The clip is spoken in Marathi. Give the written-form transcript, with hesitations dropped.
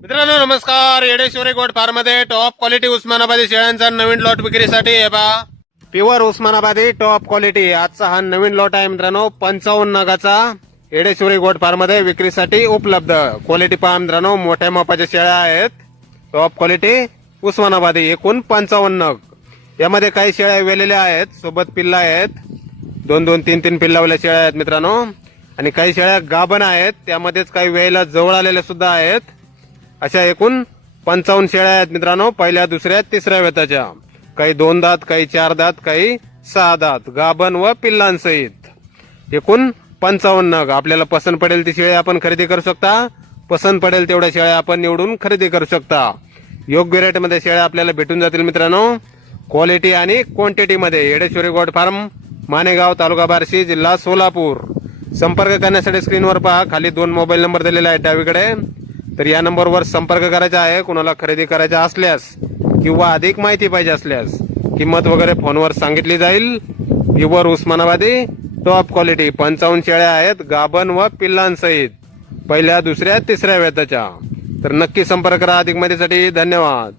मित्रांनो नमस्कार. येडेश्वरी गोट फार्म मध्ये टॉप क्वालिटी उस्मानाबादी शेळ्यांचा नवीन लॉट विक्रीसाठी आहे पहा. प्युअर उस्मानाबादी टॉप क्वालिटी आजचा हा नवीन लॉट आहे मित्रांनो. 55 नगाचा येडेश्वरी गोट फार्म मध्ये विक्रीसाठी उपलब्ध. क्वालिटी पहा मित्रांनो, मोठ्या मापाच्या शेळ्या आहेत. टॉप क्वालिटी उस्मानाबादी एकूण 55 नग. यामध्ये काही शेळ्या वेलेल्या आहेत, सोबत पिल्ला आहेत. 2-2, 3-3 पिल्लावल्या शेळ्या आहेत मित्रांनो. आणि काही शेळ्या गाभण आहेत, त्यामध्येच काही वेळेला जवळ आलेल्या सुद्धा आहेत. अशा एकूण 55 शेळ्या आहेत मित्रांनो. पहिल्या, दुसऱ्या, तिसऱ्या वेताच्या. काही 2 दात, काही 4 दात, काही 6 दात, गाभण व पिल्लांसहित एकूण 55 नग. आपल्याला पसंत पडेल ती शेळ्या आपण खरेदी करू शकता. पसंत पडेल तेवढ्या शेळ्या आपण निवडून खरेदी करू शकता. योग्य रेट मध्ये शेळ्या आपल्याला भेटून जातील मित्रांनो. क्वालिटी आणि क्वांटिटी मध्ये. येडेश्वरी गोट फार्म, मानेगाव, तालुका बार्शी, जिल्हा सोलापूर. संपर्क करण्यासाठी स्क्रीनवर पहा, खाली 2 मोबाईल नंबर दिलेले आहेत डावीकडे. तर या नंबरवर संपर्क करायचा आहे. कुणाला खरेदी करायचा असल्यास किंवा अधिक माहिती पाहिजे असल्यास किंमत वगैरे फोनवर सांगितली जाईल. प्युअर उस्मानाबादी टॉप क्वालिटी 55 शेळ्या आहेत, गाभण व पिल्लांसहित. पहिल्या, दुसऱ्या, तिसऱ्या वेताच्या. तर नक्की संपर्क करा अधिक माहितीसाठी. धन्यवाद.